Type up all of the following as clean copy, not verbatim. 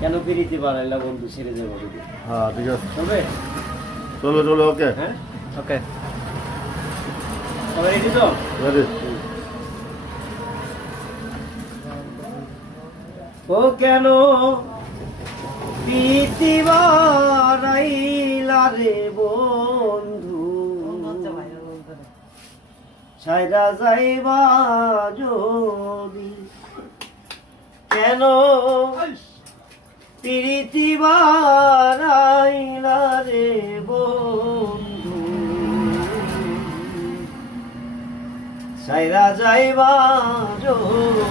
কেন পিরিতি বাড়াইলা বন্ধু ছেড়ে যাবো যদি? হ্যাঁ ঠিক আছে, চলবে? চলো চলো, ওকে হ্যাঁ, ওকে সবাই রেডি তো? রেডি। ও কেন পিরিতি বাড়াইলা রে বন্ধু, ছাইরা যাইবা যদি? কেন পিরিতি বাড়াইলা রে বন্ধু, ছাইরা যাইবা যদি?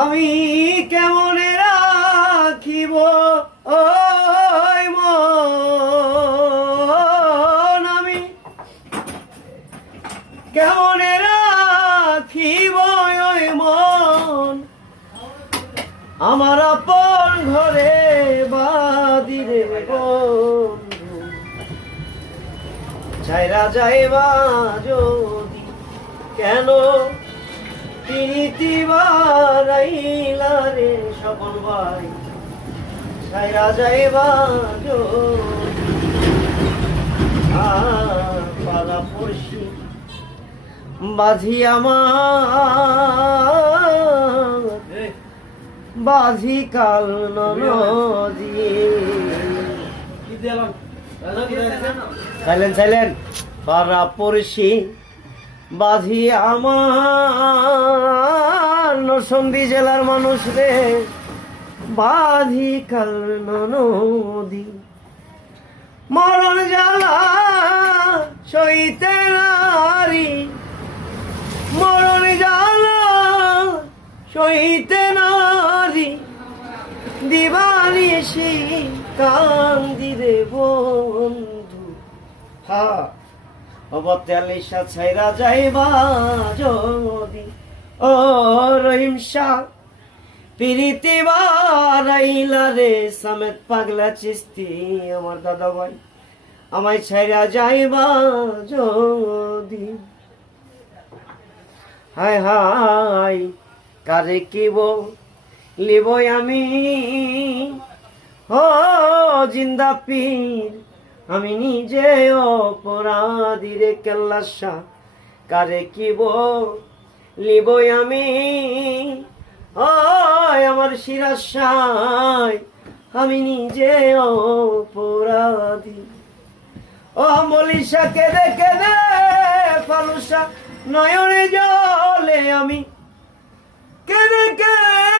আমি কেমনে রাখিব ওই মন, আমি কেমনে রাখিব ওই মন, আমার আপন ঘরে বাদিরে বন্ধু, ছাইরা যাইবা যদি? কেন পিরিতি বাড়াইলা রে সকল ভাই, ছাইরা যাইবা যদি? পাড়া পড়শি বাঝি আমার, বাঝি কাল নদী। Silent silent. পাড়া পড়শি বাঝি আমার, নরসিংদী জেলার মানুষ রে, বাঝি কাল নদী। মরণ জ্বালা সইতে নারী, মরণ জ্বালা সইতে নারী, দিবানিশি কান্দি রে বন্ধু। হ্যাঁ, অবতালিশা ছাইরা যাইবা যদি? ও রহিম শাহ পিরিতি বাড়াইলা রে সামেত পাগলা চিস্তি, আমার দাদা ভাই আমায় ছাইরা যাইবা যদি? হায় হায় কারে কিব লিব আমি, ও জিন্দা পীর আমি নিজে অপরাধী রে কেল্লাশা, কারে কিব লিব আমি, ও আমার শিরাশাই আমি নিজে অপরাধী। ও মলিশা কেঁদে কেঁদে ফালুসা নয়নে জলে, আমি কেঁদে কেঁদে